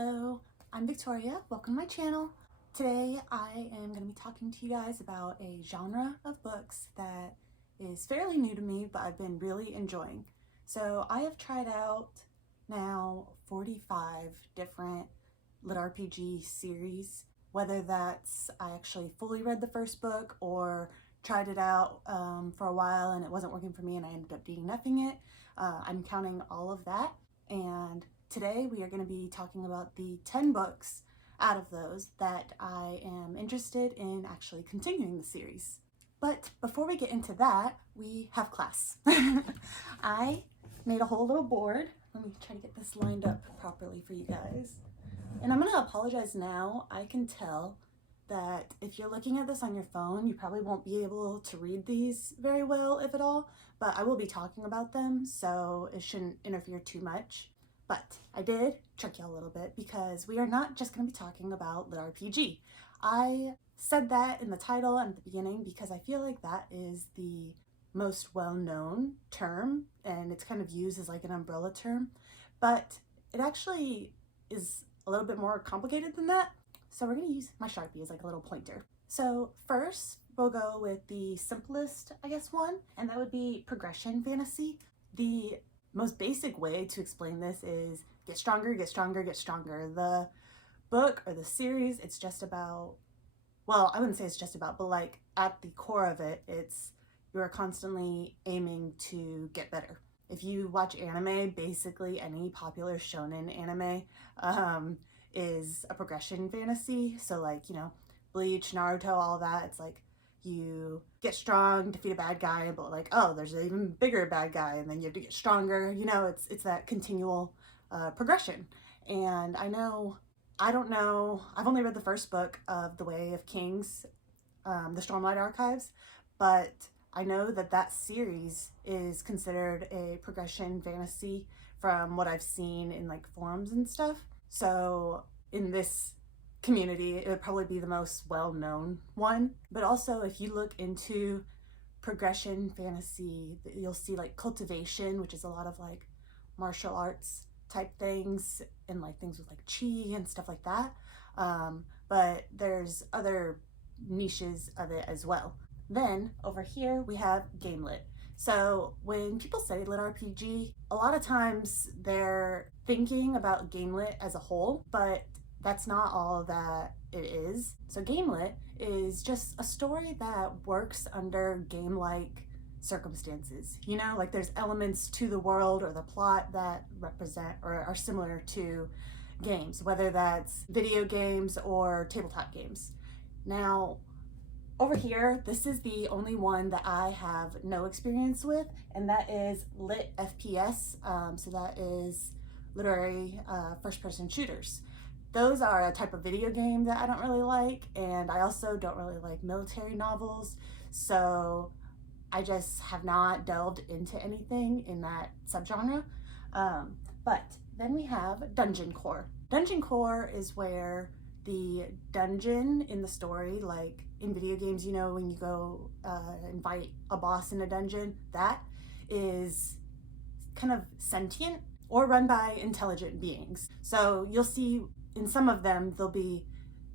Hello, I'm Victoria. Welcome to my channel. Today I am going to be talking to you guys about a genre of books that is fairly new to me, but I've been really enjoying. So I have tried out now 45 different LitRPG series, whether that's I actually fully read the first book or tried it out for a while and it wasn't working for me and I ended up DNFing it. I'm counting all of that, and today we are going to be talking about the 10 books out of those that I am interested in actually continuing the series. But before we get into that, we have class. I made a whole little board. Let me try to get this lined up properly for you guys. And I'm going to apologize now. I can tell that if you're looking at this on your phone, you probably won't be able to read these very well, if at all, but I will be talking about them, so it shouldn't interfere too much. But I did trick you a little bit because we are not just going to be talking about LitRPG. I said that in the title and at the beginning because I feel like that is the most well-known term and it's kind of used as like an umbrella term, but it actually is a little bit more complicated than that. So we're going to use my Sharpie as like a little pointer. So first we'll go with the simplest, I guess, one, and that would be progression fantasy. The most basic way to explain this is get stronger, get stronger, get stronger. The book or the series, it's just about, well, I wouldn't say it's just about, but like at the core of it, it's you're constantly aiming to get better. If you watch anime, basically any popular shonen anime is a progression fantasy. So like, you know, Bleach, Naruto, all that, it's like you get strong, defeat a bad guy, but like, oh, there's an even bigger bad guy, and then you have to get stronger. You know, it's that continual progression. And I don't know, I've only read the first book of The Way of Kings, the Stormlight Archives, but I know that that series is considered a progression fantasy from what I've seen in like forums and stuff. So in this community, it would probably be the most well-known one. But also if you look into progression fantasy, you'll see like cultivation, which is a lot of like martial arts type things and like things with like chi and stuff like that. But there's other niches of it as well. Then over here we have Gamelit. So when people say LitRPG, a lot of times they're thinking about Gamelit as a whole, but that's not all that it is. So Gamelit is just a story that works under game-like circumstances. You know, like there's elements to the world or the plot that represent or are similar to games, whether that's video games or tabletop games. Now, over here, this is the only one that I have no experience with, and that is Lit FPS. So that is literary first-person shooters. Those are a type of video game that I don't really like, and I also don't really like military novels, so I just have not delved into anything in that subgenre. But then we have Dungeon Core. Dungeon Core is where the dungeon in the story, like in video games, you know, when you go invite a boss in a dungeon, that is kind of sentient or run by intelligent beings. So you'll see in some of them, there'll be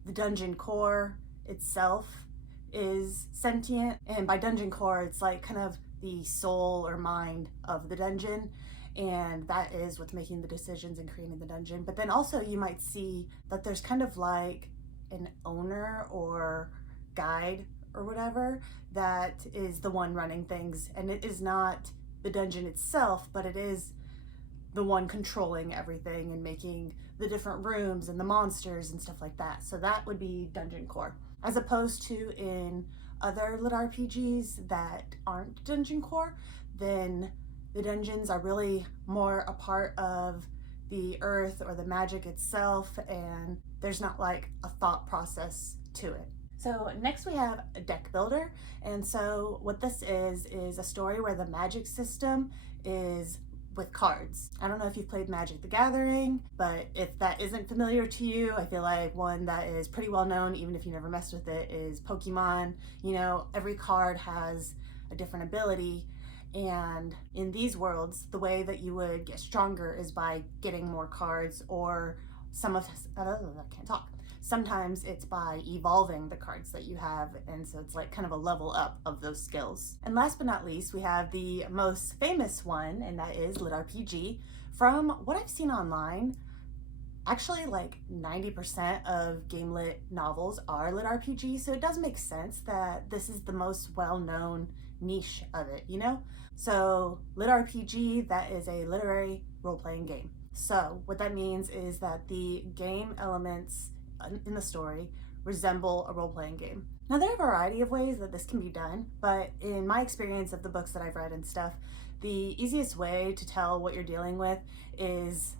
the dungeon core itself is sentient, and by dungeon core, it's like kind of the soul or mind of the dungeon, and that is what's making the decisions and creating the dungeon. But then also you might see that there's kind of like an owner or guide or whatever that is the one running things, and it is not the dungeon itself, but it is the one controlling everything and making the different rooms and the monsters and stuff like that. So that would be Dungeon Core. As opposed to in other LitRPGs that aren't Dungeon Core, then the dungeons are really more a part of the earth or the magic itself, and there's not like a thought process to it. So next we have a deck builder, and so what this is a story where the magic system is with cards. I don't know if you've played Magic the Gathering, but if that isn't familiar to you, I feel like one that is pretty well known, even if you never messed with it, is Pokemon. You know, every card has a different ability, and in these worlds, the way that you would get stronger is by getting more cards or I can't talk. Sometimes it's by evolving the cards that you have, and so it's like kind of a level up of those skills. And last but not least, we have the most famous one, and that is LitRPG. From what I've seen online, actually like 90% of Gamelit novels are LitRPG, so it does make sense that this is the most well-known niche of it, you know? So LitRPG, that is a literary role-playing game. So what that means is that the game elements in the story resemble a role-playing game. Now there are a variety of ways that this can be done, but in my experience of the books that I've read and stuff, the easiest way to tell what you're dealing with is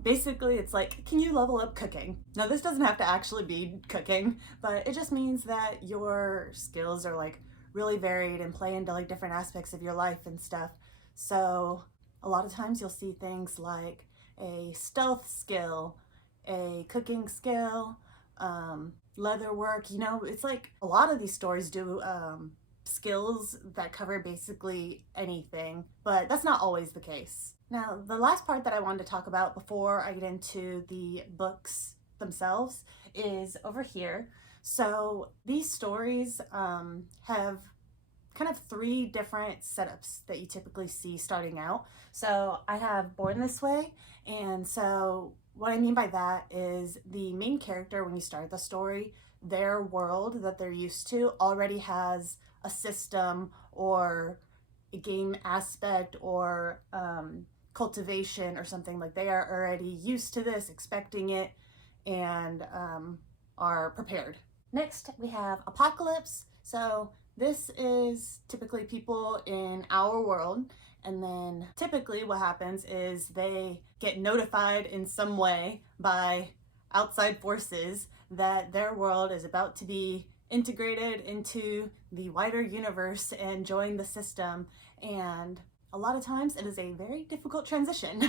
basically it's like, can you level up cooking? Now this doesn't have to actually be cooking, but it just means that your skills are like really varied and play into like different aspects of your life and stuff. So a lot of times you'll see things like a stealth skill, a cooking skill, leather work, you know, it's like a lot of these stories do skills that cover basically anything, but that's not always the case. Now, the last part that I wanted to talk about before I get into the books themselves is over here. So these stories have kind of 3 different setups that you typically see starting out. So I have Born This Way, and so what I mean by that is the main character, when you start the story, their world that they're used to already has a system or a game aspect or cultivation or something. Like they are already used to this, expecting it, and are prepared. Next, we have Apocalypse. So this is typically people in our world, and then typically what happens is they get notified in some way by outside forces that their world is about to be integrated into the wider universe and join the system, and a lot of times it is a very difficult transition.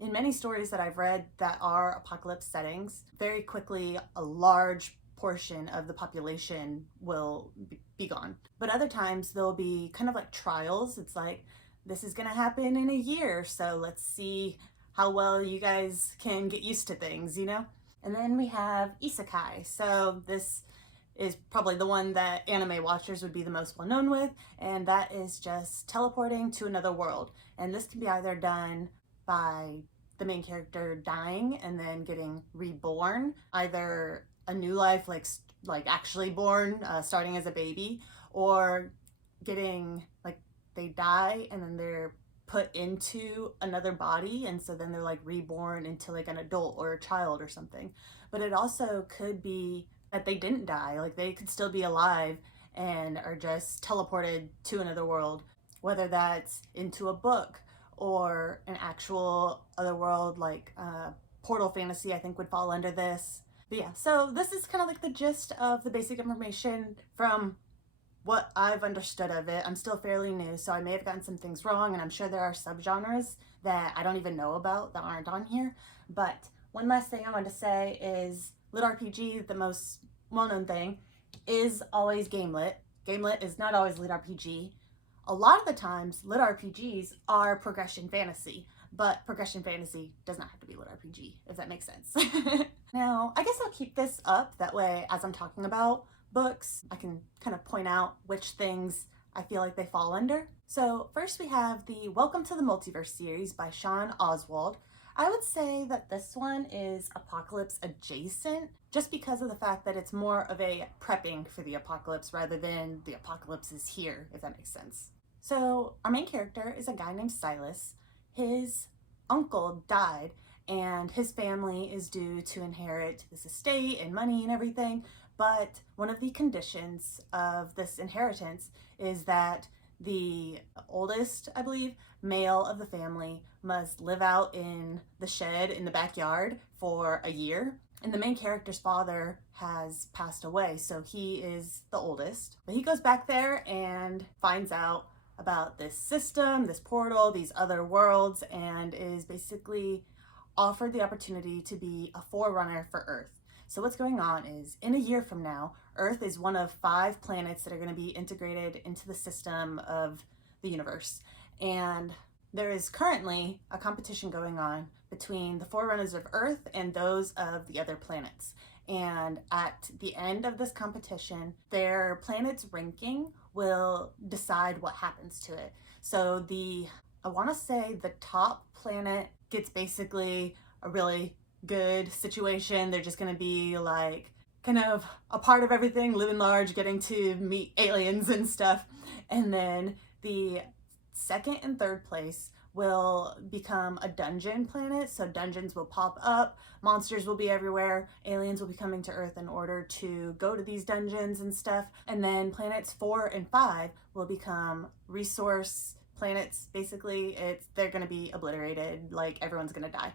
In many stories that I've read that are apocalypse settings, very quickly a large portion of the population will be gone. But other times there'll be kind of like trials. It's like, this is gonna happen in a year, so let's see how well you guys can get used to things, you know? And then we have Isekai. So this is probably the one that anime watchers would be the most well known with, and that is just teleporting to another world. And this can be either done by the main character dying and then getting reborn, either a new life, like actually born, starting as a baby, or getting like they die and then they're put into another body, and so then they're like reborn into like an adult or a child or something. But it also could be that they didn't die, like they could still be alive and are just teleported to another world, whether that's into a book or an actual other world, like portal fantasy I think would fall under this. But yeah, so this is kind of like the gist of the basic information from what I've understood of it. I'm still fairly new, so I may have gotten some things wrong, and I'm sure there are subgenres that I don't even know about that aren't on here. But one last thing I want to say is LitRPG, the most well-known thing, is always Gamelit. Gamelit is not always LitRPG. A lot of the times, LitRPGs are progression fantasy, but progression fantasy does not have to be LitRPG, if that makes sense. Now, I guess I'll keep this up, that way as I'm talking about books, I can kind of point out which things I feel like they fall under. So first we have the Welcome to the Multiverse series by Sean Oswald. I would say that this one is apocalypse adjacent, just because of the fact that it's more of a prepping for the apocalypse rather than the apocalypse is here, if that makes sense. So our main character is a guy named Silas. His uncle died, and his family is due to inherit this estate and money and everything, but one of the conditions of this inheritance is that the oldest, I believe, male of the family must live out in the shed in the backyard for a year. And the main character's father has passed away, so he is the oldest. But he goes back there and finds out about this system, this portal, these other worlds, and is basically offered the opportunity to be a forerunner for Earth. So what's going on is, in a year from now, Earth is one of 5 planets that are going to be integrated into the system of the universe. And There is currently a competition going on between the Forerunners of Earth and those of the other planets. And at the end of this competition, their planet's ranking will decide what happens to it. So I want to say the top planet gets basically a really good situation. They're just going to be like kind of a part of everything, living large, getting to meet aliens and stuff. And then the second and third place will become a dungeon planet. So dungeons will pop up, monsters will be everywhere, aliens will be coming to Earth in order to go to these dungeons and stuff. And then planets 4 and 5 will become resource planets. Basically, they're going to be obliterated, like everyone's going to die.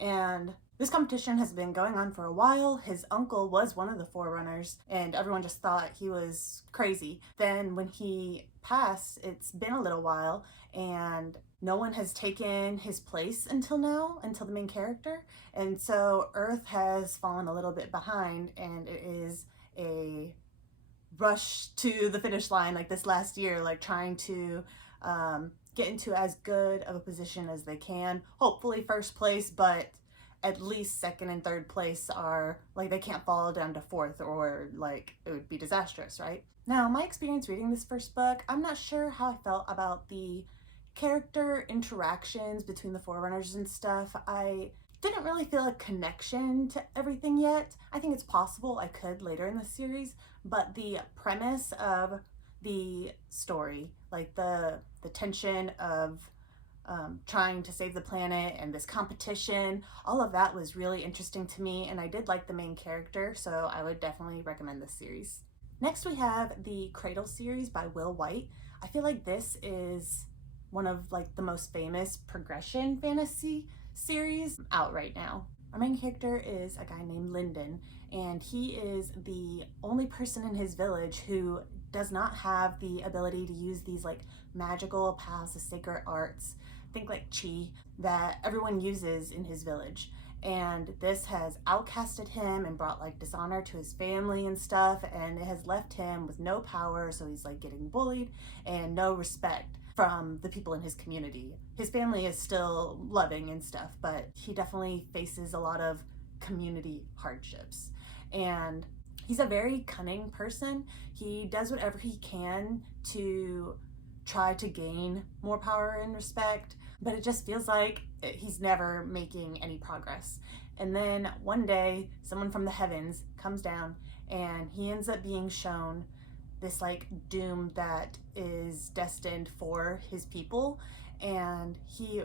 And this competition has been going on for a while. His uncle was one of the Forerunners, and everyone just thought he was crazy. Then when he passed, it's been a little while, and no one has taken his place until now, until the main character. And so Earth has fallen a little bit behind, and it is a rush to the finish line like this last year, like trying to get into as good of a position as they can. Hopefully first place, but at least second and third place are like, they can't fall down to fourth, or like it would be disastrous, right? Now, my experience reading this first book, I'm not sure how I felt about the character interactions between the Forerunners and stuff. I didn't really feel a connection to everything yet. I think it's possible I could later in the series, but the premise of the story, like the tension of trying to save the planet and this competition, all of that was really interesting to me, and I did like the main character, so I would definitely recommend this series. Next we have the Cradle series by Will White. I feel like this is one of like the most famous progression fantasy series out right now. Our main character is a guy named Lyndon, and he is the only person in his village who does not have the ability to use these like magical paths of sacred arts, think like chi, that everyone uses in his village. And this has outcasted him and brought like dishonor to his family and stuff, and it has left him with no power, so he's like getting bullied and no respect from the people in his community. His family is still loving and stuff, but he definitely faces a lot of community hardships. And he's a very cunning person. He does whatever he can to try to gain more power and respect, but it just feels like he's never making any progress. And then one day, someone from the heavens comes down, and he ends up being shown this like doom that is destined for his people, and he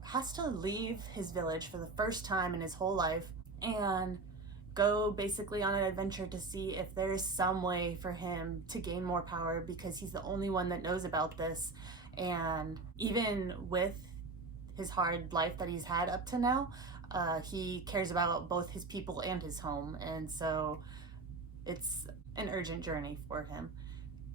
has to leave his village for the first time in his whole life and go basically on an adventure to see if there's some way for him to gain more power, because he's the only one that knows about this. And even with his hard life that he's had up to now, he cares about both his people and his home, and so it's an urgent journey for him.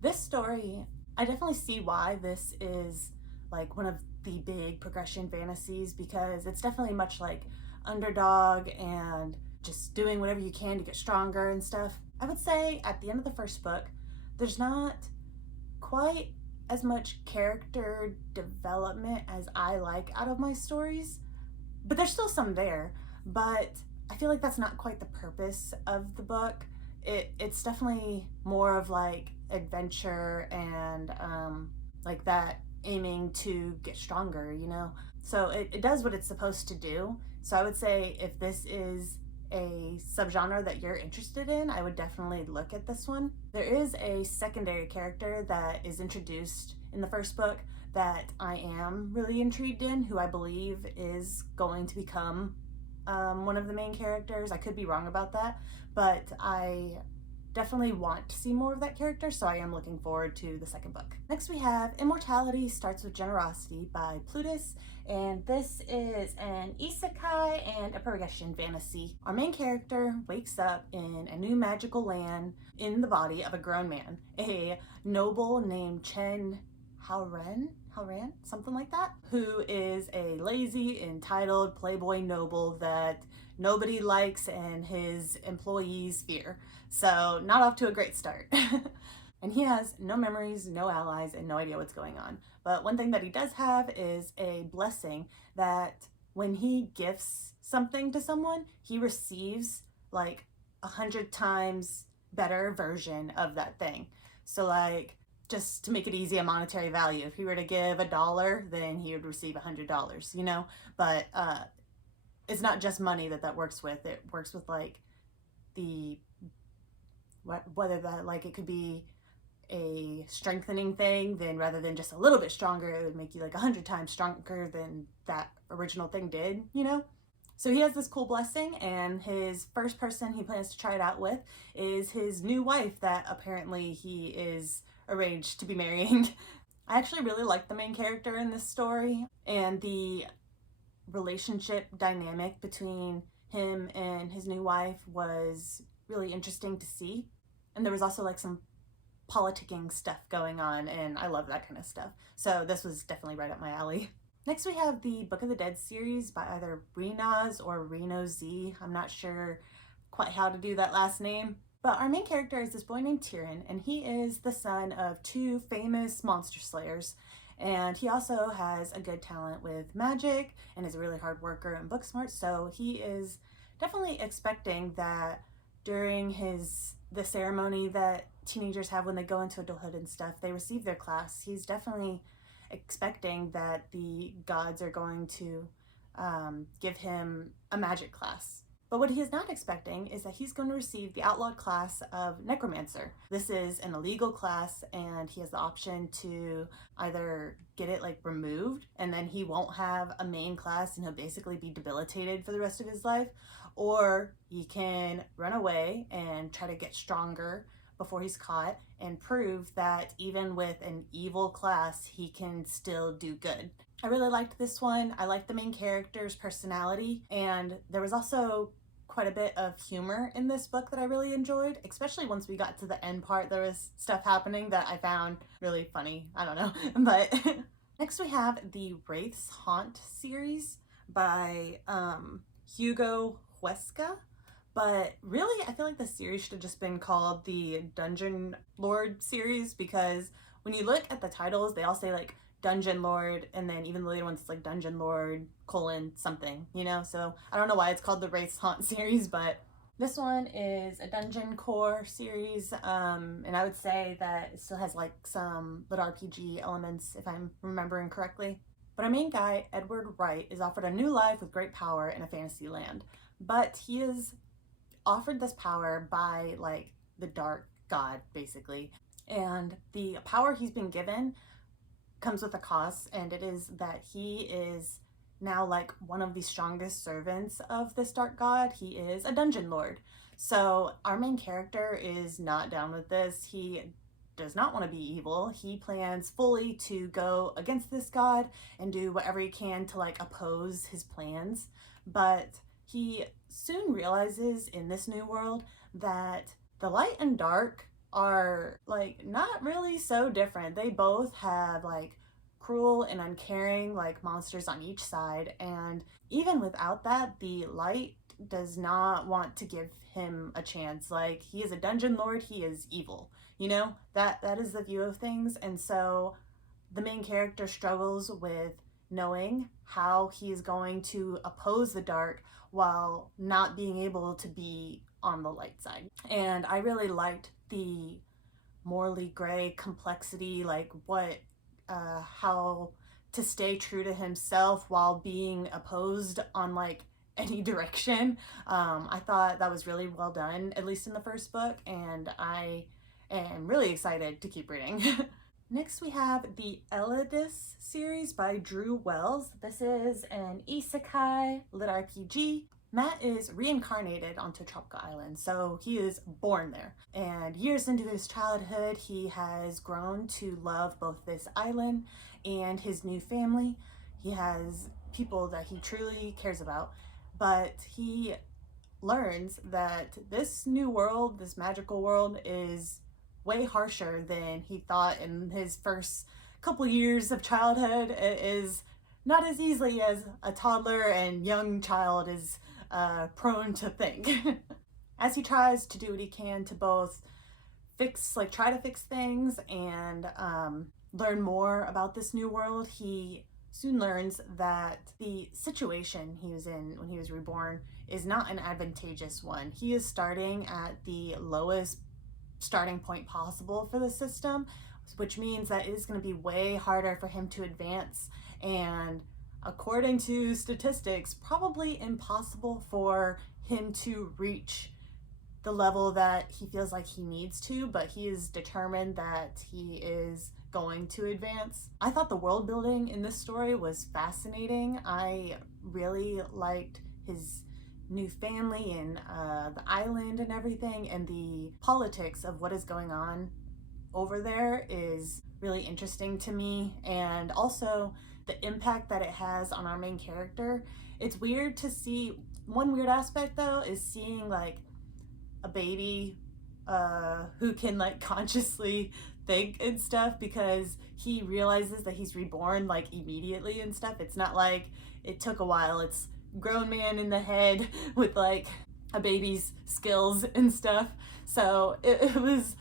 This story, I definitely see why this is like one of the big progression fantasies, because it's definitely much like underdog and just doing whatever you can to get stronger and stuff. I would say at the end of the first book, there's not quite as much character development as I like out of my stories, but there's still some there. But I feel like that's not quite the purpose of the book. It's definitely more of like adventure and like that aiming to get stronger, you know? So it does what it's supposed to do. So I would say if this is a subgenre that you're interested in, I would definitely look at this one. There is a secondary character that is introduced in the first book that I am really intrigued in, who I believe is going to become one of the main characters. I could be wrong about that, but I definitely want to see more of that character, so I am looking forward to the second book. Next we have Immortality Starts with Generosity by Plutus, and this is an isekai and a progression fantasy. Our main character wakes up in a new magical land in the body of a grown man, a noble named Chen Haoran, something like that, who is a lazy, entitled playboy noble that nobody likes and his employees fear. So not off to a great start. And he has no memories, no allies, and no idea what's going on. But one thing that he does have is a blessing that when he gifts something to someone, he receives like 100 times better version of that thing. So like, just to make it easy, a monetary value. If he were to give $1, then he would receive $100, you know? But it's not just money that works with. It works with like whether that, like, it could be a strengthening thing, then rather than just a little bit stronger, it would make you like 100 times stronger than that original thing did, you know? So he has this cool blessing, and his first person he plans to try it out with is his new wife that apparently he is arranged to be marrying. I actually really like the main character in this story, and the relationship dynamic between him and his new wife was really interesting to see. And there was also like some politicking stuff going on, and I love that kind of stuff. So this was definitely right up my alley. Next we have the Book of the Dead series by either Renaz or Reno Z. I'm not sure quite how to do that last name. But our main character is this boy named Tyrion, and he is the son of 2 famous monster slayers. And he also has a good talent with magic and is a really hard worker and book smart. So he is definitely expecting that during the ceremony that teenagers have when they go into adulthood and stuff, they receive their class. He's definitely expecting that the gods are going to give him a magic class. But what he is not expecting is that he's going to receive the outlawed class of Necromancer. This is an illegal class, and he has the option to either get it like removed, and then he won't have a main class and he'll basically be debilitated for the rest of his life, or he can run away and try to get stronger before he's caught and prove that even with an evil class, he can still do good. I really liked this one. I liked the main character's personality, and there was also quite a bit of humor in this book that I really enjoyed, especially once we got to the end part. There was stuff happening that I found really funny. I don't know. But next we have the Wraith's Haunt series by Hugo Huesca. But really, I feel like the series should have just been called the Dungeon Lord series, because when you look at the titles, they all say like Dungeon Lord, and then even the later ones it's like Dungeon Lord : something, you know? So I don't know why it's called the Wraith's Haunt series, but this one is a dungeon core series, and I would say that it still has like some LitRPG elements if I'm remembering correctly. But our main guy, Edward Wright, is offered a new life with great power in a fantasy land, but he is offered this power by like the dark god basically, and the power he's been given comes with a cost, and it is that he is now like one of the strongest servants of this dark god. He is a dungeon lord. So our main character is not down with this. He does not want to be evil. He plans fully to go against this god and do whatever he can to like oppose his plans. But he soon realizes in this new world that the light and dark are like not really so different. They both have like cruel and uncaring like monsters on each side, and even without that, the light does not want to give him a chance. Like, he is a dungeon lord, he is evil, you know? That is the view of things. And so the main character struggles with knowing how he's going to oppose the dark while not being able to be on the light side. And I really liked the morally gray complexity, like how to stay true to himself while being opposed on like any direction. I thought that was really well done, at least in the first book, and I am really excited to keep reading. Next we have the Elydes series by Drew Wells. This is an isekai LitRPG. Matt is reincarnated onto Tropical Island, so he is born there. And years into his childhood, he has grown to love both this island and his new family. He has people that he truly cares about, but he learns that this new world, this magical world, is way harsher than he thought in his first couple years of childhood. It is not as easily as a toddler and young child is prone to think. As he tries to do what he can to both try to fix things and learn more about this new world, he soon learns that the situation he was in when he was reborn is not an advantageous one. He is starting at the lowest starting point possible for the system, which means that it is going to be way harder for him to advance, and according to statistics, probably impossible for him to reach the level that he feels like he needs to, but he is determined that he is going to advance. I thought the world building in this story was fascinating. I really liked his new family and the island and everything, and the politics of what is going on over there is really interesting to me, and also the impact that it has on our main character. It's weird to see. One weird aspect though is seeing like a baby who can like consciously think and stuff, because he realizes that he's reborn like immediately and stuff. It's not like it took a while. It's grown man in the head with like a baby's skills and stuff. So it was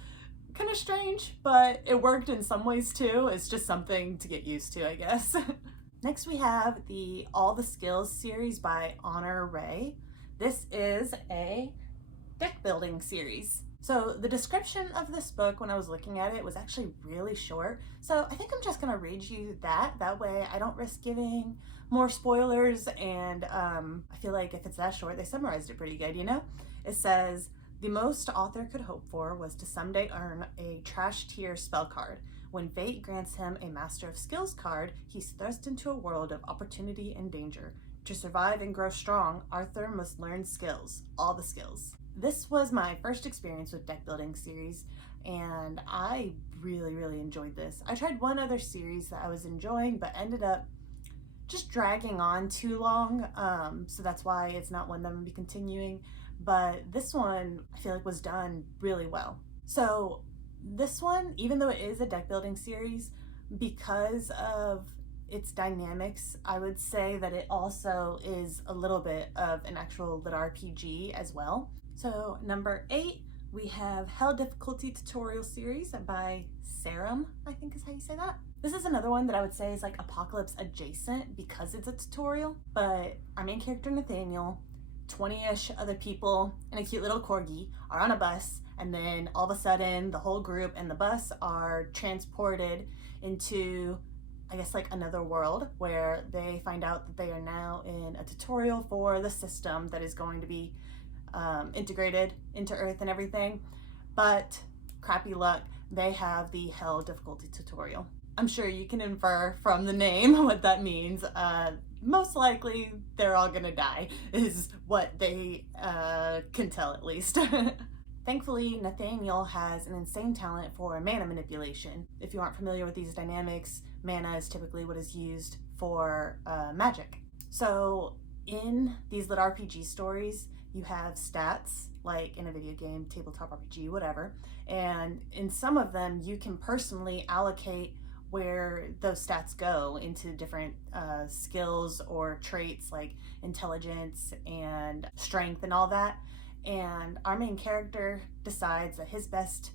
kind of strange, but it worked in some ways too. It's just something to get used to, I guess. Next we have the All the Skills series by Honor Ray. This is a deck building series. So the description of this book when I was looking at it was actually really short. So I think I'm just gonna read you that. That way I don't risk giving more spoilers, and I feel like if it's that short, they summarized it pretty good, you know? It says, the most author could hope for was to someday earn a trash tier spell card. When fate grants him a Master of Skills card, he's thrust into a world of opportunity and danger. To survive and grow strong, Arthur must learn skills, all the skills. This was my first experience with deck building series, and I really enjoyed this. I tried one other series that I was enjoying, but ended up just dragging on too long, so that's why it's not one that I'm gonna be continuing. But this one I feel like was done really well. So this one, even though it is a deck building series, because of its dynamics, I would say that it also is a little bit of an actual LitRPG as well. So number 8, we have Hell Difficulty Tutorial Series by Serum, I think is how you say that. This is another one that I would say is like Apocalypse adjacent because it's a tutorial, but our main character Nathaniel, 20-ish other people, and a cute little corgi are on a bus, and then all of a sudden the whole group and the bus are transported into, I guess, like another world, where they find out that they are now in a tutorial for the system that is going to be integrated into Earth and everything. But crappy luck, they have the Hell Difficulty Tutorial. I'm sure you can infer from the name what that means. Most likely they're all gonna die is what they can tell, at least. Thankfully, Nathaniel has an insane talent for mana manipulation. If you aren't familiar with these dynamics, mana is typically what is used for magic. So in these LitRPG stories, you have stats, like in a video game, tabletop RPG, whatever, and in some of them you can personally allocate where those stats go into different skills or traits like intelligence and strength and all that. And our main character decides that his best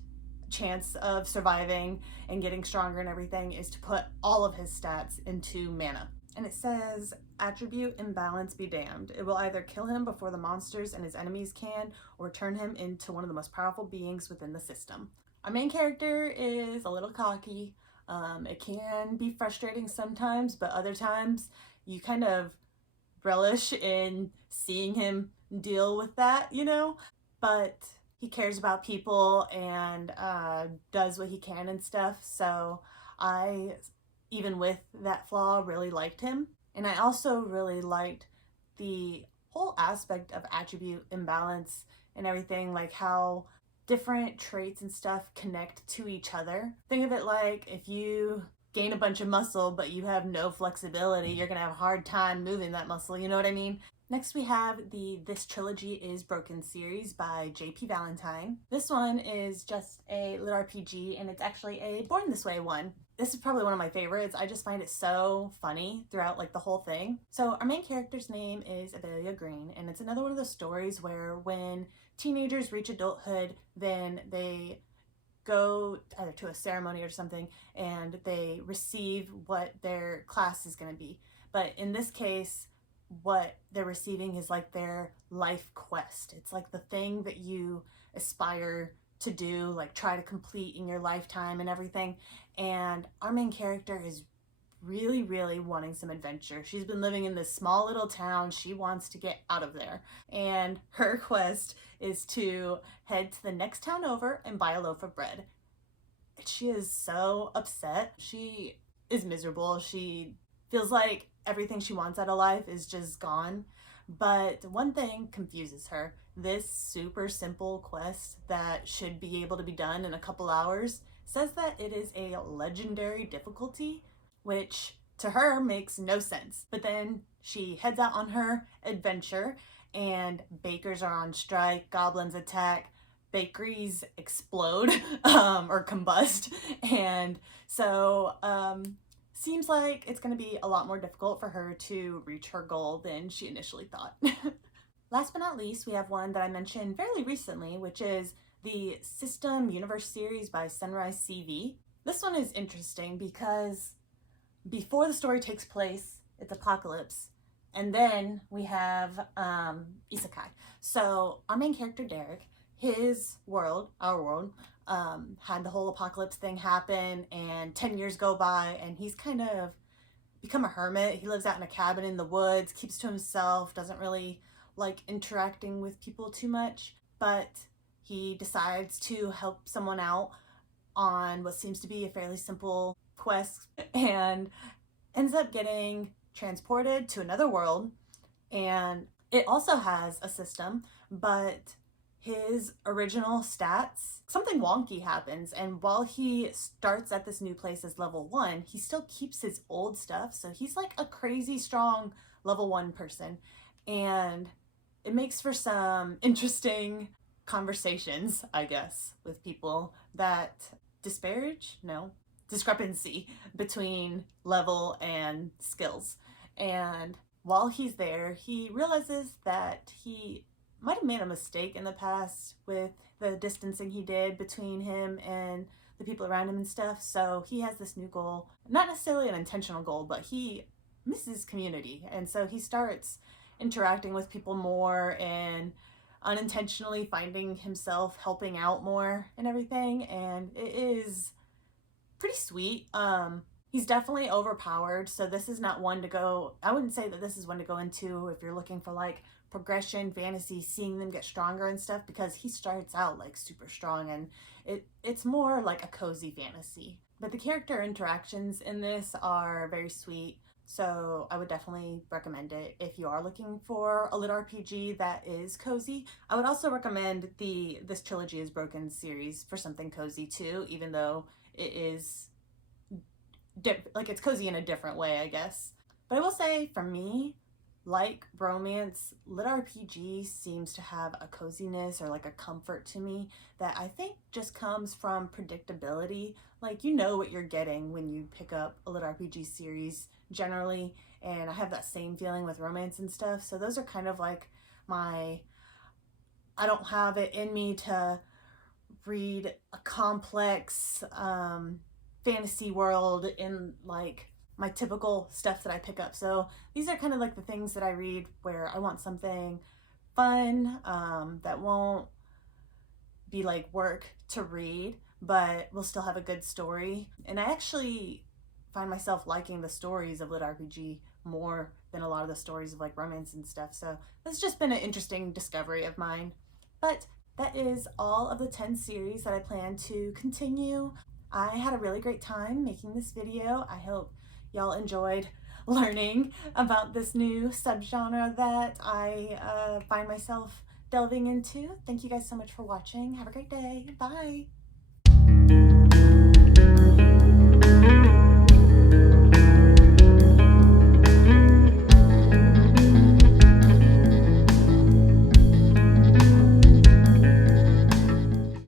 chance of surviving and getting stronger and everything is to put all of his stats into mana. And it says, attribute imbalance be damned. It will either kill him before the monsters and his enemies can, or turn him into one of the most powerful beings within the system. Our main character is a little cocky. It can be frustrating sometimes, but other times you kind of relish in seeing him deal with that, you know? But he cares about people and does what he can and stuff, so I, even with that flaw, really liked him. And I also really liked the whole aspect of attribute imbalance and everything, like how different traits and stuff connect to each other. Think of it like if you gain a bunch of muscle but you have no flexibility, you're gonna have a hard time moving that muscle, you know what I mean? Next we have the This Trilogy is Broken series by J.P. Valentine. This one is just a LitRPG, and it's actually a Born This Way one. This is probably one of my favorites. I just find it so funny throughout like the whole thing. So our main character's name is Abelia Green, and it's another one of those stories where when teenagers reach adulthood, then they go either to a ceremony or something, and they receive what their class is going to be. But in this case, what they're receiving is like their life quest. It's like the thing that you aspire to do, like try to complete in your lifetime and everything. And our main character is really wanting some adventure. She's been living in this small little town. She wants to get out of there. And her quest is to head to the next town over and buy a loaf of bread. She is so upset. She is miserable. She feels like everything she wants out of life is just gone. But one thing confuses her. This super simple quest that should be able to be done in a couple hours says that it is a legendary difficulty, which to her makes no sense. But then she heads out on her adventure, and bakers are on strike, goblins attack, bakeries explode or combust, and so seems like it's going to be a lot more difficult for her to reach her goal than she initially thought. Last but not least, we have one that I mentioned fairly recently, which is the System Universe series by Sunrise CV. This one is interesting because before the story takes place, it's apocalypse, and then we have isekai. So our main character, Derek, his world, our world, had the whole apocalypse thing happen, and 10 years go by, and he's kind of become a hermit. He lives out in a cabin in the woods, keeps to himself, doesn't really like interacting with people too much, but he decides to help someone out on what seems to be a fairly simple quest, and ends up getting transported to another world. And it also has a system, but his original stats, something wonky happens, and while he starts at this new place as level 1, he still keeps his old stuff, so he's like a crazy strong level 1 person. And it makes for some interesting conversations, I guess, with people that discrepancy between level and skills. And while he's there, he realizes that he might have made a mistake in the past with the distancing he did between him and the people around him and stuff. So he has this new goal, not necessarily an intentional goal, but he misses community. And so he starts interacting with people more and unintentionally finding himself helping out more and everything. And it is pretty sweet. He's definitely overpowered, so this is not one to go, I wouldn't say that this is one to go into if you're looking for like progression, fantasy, seeing them get stronger and stuff, because he starts out like super strong, and it's more like a cozy fantasy. But the character interactions in this are very sweet, so I would definitely recommend it if you are looking for a LitRPG that is cozy. I would also recommend This Trilogy is Broken series for something cozy too, even though it is like it's cozy in a different way, I guess. But I will say, for me, like romance, LitRPG seems to have a coziness or like a comfort to me that I think just comes from predictability. Like, you know what you're getting when you pick up a LitRPG series generally, and I have that same feeling with romance and stuff. So those are kind of like I don't have it in me to read a complex fantasy world in like my typical stuff that I pick up. So these are kind of like the things that I read where I want something fun, that won't be like work to read, but will still have a good story. And I actually find myself liking the stories of LitRPG more than a lot of the stories of like romance and stuff. So that's just been an interesting discovery of mine. But that is all of the 10 series that I plan to continue. I had a really great time making this video. I hope y'all enjoyed learning about this new subgenre that I find myself delving into. Thank you guys so much for watching. Have a great day. Bye.